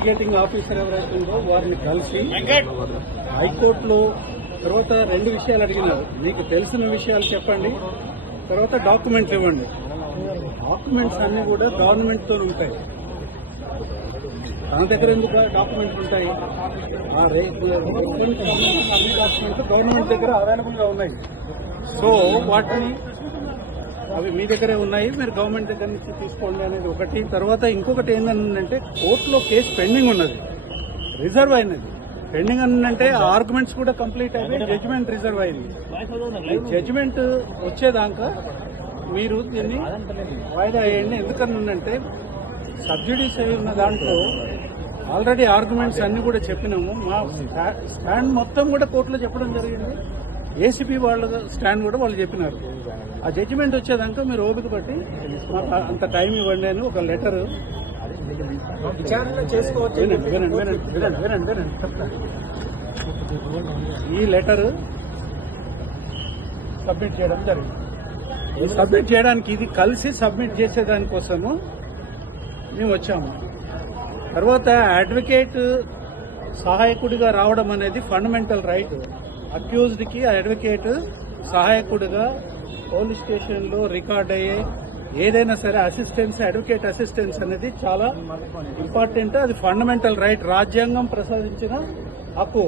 Investigating officer ఎవరైతే ఉందో వారిని కలిసి హైకోర్టులో తర్వాత 2 విషయాలు అడిగినారు. మీకు తెలిసిన విషయాలు చెప్పండి, తర్వాత డాక్యుమెంట్స్ ఇవ్వండి. డాక్యుమెంట్స్ అన్ని కూడా గవర్నమెంట్ తో ఉంటాయి. తన దగ్గర ఎందుకు డాక్యుమెంట్స్ ఉంటాయి? ఆ అన్ని డాక్యుమెంట్స్ గవర్నమెంట్ దగ్గర అవైలబుల్ గా ఉన్నాయి. సో వాటిని అవి మీ దగ్గరే ఉన్నాయి, మీరు గవర్నమెంట్ దగ్గర నుంచి తీసుకోండి అనేది ఒకటి. తర్వాత ఇంకొకటి ఏంటంటే కోర్టులో కేసు పెండింగ్ ఉన్నది, రిజర్వ్ అయినది. పెండింగ్ అంటే ఆర్గ్యుమెంట్స్ కూడా కంప్లీట్ అయ్యి జడ్జిమెంట్ రిజర్వ్ అయింది. జడ్జిమెంట్ వచ్చేదాకా మీరు దీన్ని వాయిదా వేయండి. ఎందుకనంటే సబ్సిడీస్ అయి ఉన్న దాంట్లో ఆల్రెడీ ఆర్గ్యుమెంట్స్ అన్ని కూడా చెప్పినాము. మా స్టాండ్ మొత్తం కూడా కోర్టులో చెప్పడం జరిగింది. ఏసీపీ వాళ్ళ స్టాండ్ కూడా వాళ్ళు చెప్పినారు. ఆ జడ్జిమెంట్ వచ్చేదాకా మీరు ఓపిక పట్టి మాకు అంత టైం ఇవ్వండి అని ఒక లెటర్ విచారణ చేసుకోవచ్చు. వినండి చెప్తా. ఈ లెటర్ సబ్మిట్ చేయడం జరిగింది. సబ్మిట్ చేయడానికి ఇది కలిసి సబ్మిట్ చేసేదానికోసము మేము వచ్చాము. తర్వాత అడ్వకేట్ సహాయకుడిగా రావడం అనేది ఫండమెంటల్ రైట్. అక్యూజ్డ్ కి అడ్వకేట్ సహాయకుడిగా పోలీస్ స్టేషన్ లో రికార్డ్ అయ్యే ఏదైనా సరే అసిస్టెన్స్, అడ్వకేట్ అసిస్టెన్స్ అనేది చాలా ఇంపార్టెంట్. అది ఫండమెంటల్ రైట్, రాజ్యాంగం ప్రసాదించిన హక్కు.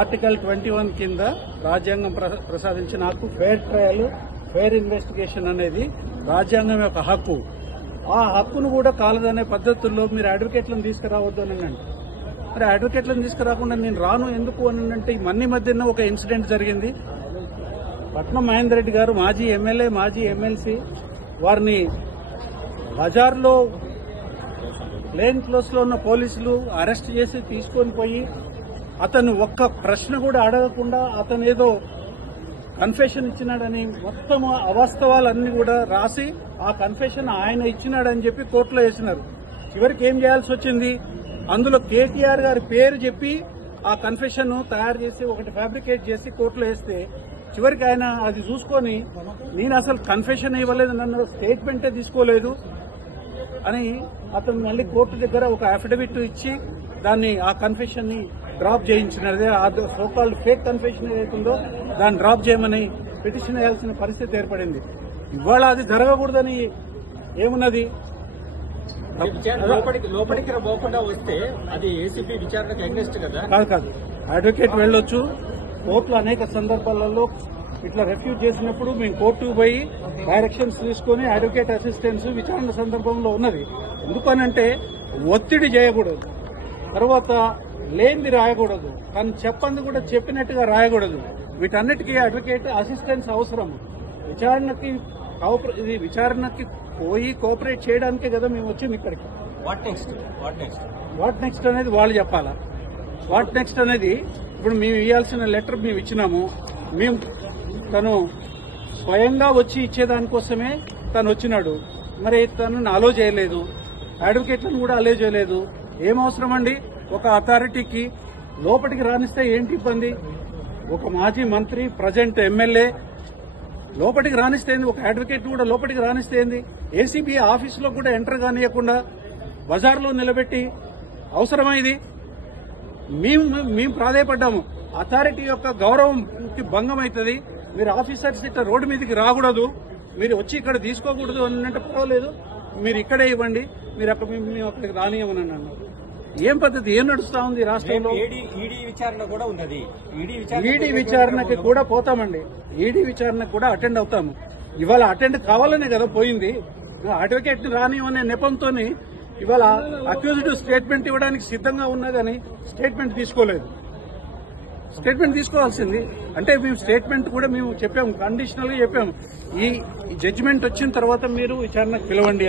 ఆర్టికల్ 21 కింద రాజ్యాంగం ప్రసాదించిన హక్కు. ఫెయిర్ ట్రయల్, ఫెయిర్ ఇన్వెస్టిగేషన్ అనేది రాజ్యాంగం యొక్క హక్కు. ఆ హక్కును కూడా కాలదనే పద్ధతుల్లో మీరు అడ్వకేట్లను తీసుకురావద్దు అని అంటే, మరి అడ్వకేట్లను తీసుకురాకుండా నేను రాను ఎందుకు అని అంటే, ఈ మధ్యన ఒక ఇన్సిడెంట్ జరిగింది. పట్నం మహేందర్ రెడ్డి గారు మాజీ ఎమ్మెల్యే, మాజీ ఎమ్మెల్సీ, వారిని బజార్లో ప్లేన్ క్లోత్స్ లో ఉన్న పోలీసులు అరెస్ట్ చేసి తీసుకొని పోయి అతను ఒక్క ప్రశ్న కూడా అడగకుండా అతను ఏదో కన్ఫెషన్ ఇచ్చినాడని మొత్తం అవాస్తవాలన్నీ కూడా రాసి ఆ కన్ఫెషన్ ఆయన ఇచ్చినాడని చెప్పి కోర్టులో వేసినారు. చివరికి ఏం చేయాల్సి వచ్చింది? అందులో కేటీఆర్ గారి పేరు చెప్పి ఆ కన్ఫెషన్ తయారు చేసి ఒకటి ఫ్యాబ్రికేట్ చేసి కోర్టులో వేస్తే చివరికి ఆయన అది చూసుకొని నేను అసలు కన్ఫెషన్ ఇవ్వలేదు, నన్ను స్టేట్మెంటే తీసుకోలేదు అని అతను మళ్లీ కోర్టు దగ్గర ఒక అఫిడవిట్ ఇచ్చి దాన్ని ఆ కన్ఫెషన్ ని డ్రాప్ చేయించినది. సోకాల్డ్ ఫేక్ కన్ఫెషన్ ఏదైతుందో దాన్ని డ్రాప్ చేయమని పిటిషన్ వేయాల్సిన పరిస్థితి ఏర్పడింది. ఇవాళ అది జరగకూడదని ఏమున్నది? లోపలికి పోకుండా వస్తే అది ఏసీపీ విచారణకు అగెన్స్ట్ కదా? కాదు, అడ్వకేట్ వెళ్ళొచ్చు. కోర్టులో అనేక సందర్భాలలో ఇట్లా రిఫ్యూజ్ చేసినప్పుడు మేము కోర్టుకు పోయి డైరెక్షన్స్ తీసుకుని అడ్వకేట్ అసిస్టెన్స్ విచారణ సందర్భంలో ఉన్నది. ఎందుకనంటే ఒత్తిడి చేయకూడదు, తర్వాత లేనిది రాయకూడదు, కానీ చెప్పంది కూడా చెప్పినట్టుగా రాయకూడదు. వీటన్నిటికీ అడ్వకేట్ అసిస్టెన్స్ అవసరం. విచారణకి పోయి కోఆపరేట్ చేయడానికే కదా మేము వచ్చింది ఇక్కడికి. వాట్ నెక్స్ట్ అనేది వాళ్ళు చెప్పాలా. వాట్ నెక్స్ట్ అనేది ఇప్పుడు మేము ఇవ్వాల్సిన లెటర్ మేము ఇచ్చినాము. మేము తను స్వయంగా వచ్చి ఇచ్చేదానికోసమే తను వచ్చినాడు. మరి తనను అలో చేయలేదు, అడ్వకేట్లను కూడా అలో చేయలేదు. ఏం అవసరం అండి? ఒక అథారిటీకి లోపలికి రానిస్తే ఏంటి ఇబ్బంది? ఒక మాజీ మంత్రి, ప్రజెంట్ ఎమ్మెల్యే లోపలికి రానిస్తే ఏంది? ఒక అడ్వకేట్ కూడా లోపలికి రానిస్తే ఏంది? ఏసీబీ ఆఫీసులో కూడా ఎంటర్ కానియకుండా బజార్లో నిలబెట్టి అవసరమా ఇది? మేము ప్రాధాయపడ్డాము. అథారిటీ యొక్క గౌరవంకి భంగం అవుతుంది. మీరు ఆఫీసర్స్ ఇట్లా రోడ్డు మీదకి రాకూడదు, మీరు వచ్చి ఇక్కడ తీసుకోకూడదు అని అంటే పర్వాలేదు, మీరు ఇక్కడే ఇవ్వండి, మీరు మేము అక్కడికి రానియమని అన్నారు. ఏం పద్ధతి? ఏం నడుస్తా ఉంది రాష్ట్రంలో? ఈడీ విచారణ కూడా ఉన్నది. ఈడీ విచారణకి కూడా పోతామండి. ఈడీ విచారణకు కూడా అటెండ్ అవుతాము. ఇవాళ అటెండ్ కావాలనే కదా పోయింది. అడ్వకేట్ రానియమనే నెపంతో ఇవాళ అక్యూజ్డ్ స్టేట్మెంట్ ఇవ్వడానికి సిద్ధంగా ఉన్నా కానీ స్టేట్మెంట్ తీసుకోలేదు. స్టేట్మెంట్ తీసుకోవాల్సింది అంటే మేము స్టేట్మెంట్ కూడా మేము చెప్పాము, కండిషనల్ గా చెప్పాము. ఈ జడ్జిమెంట్ వచ్చిన తర్వాత మీరు విచారణకు పిలవండి.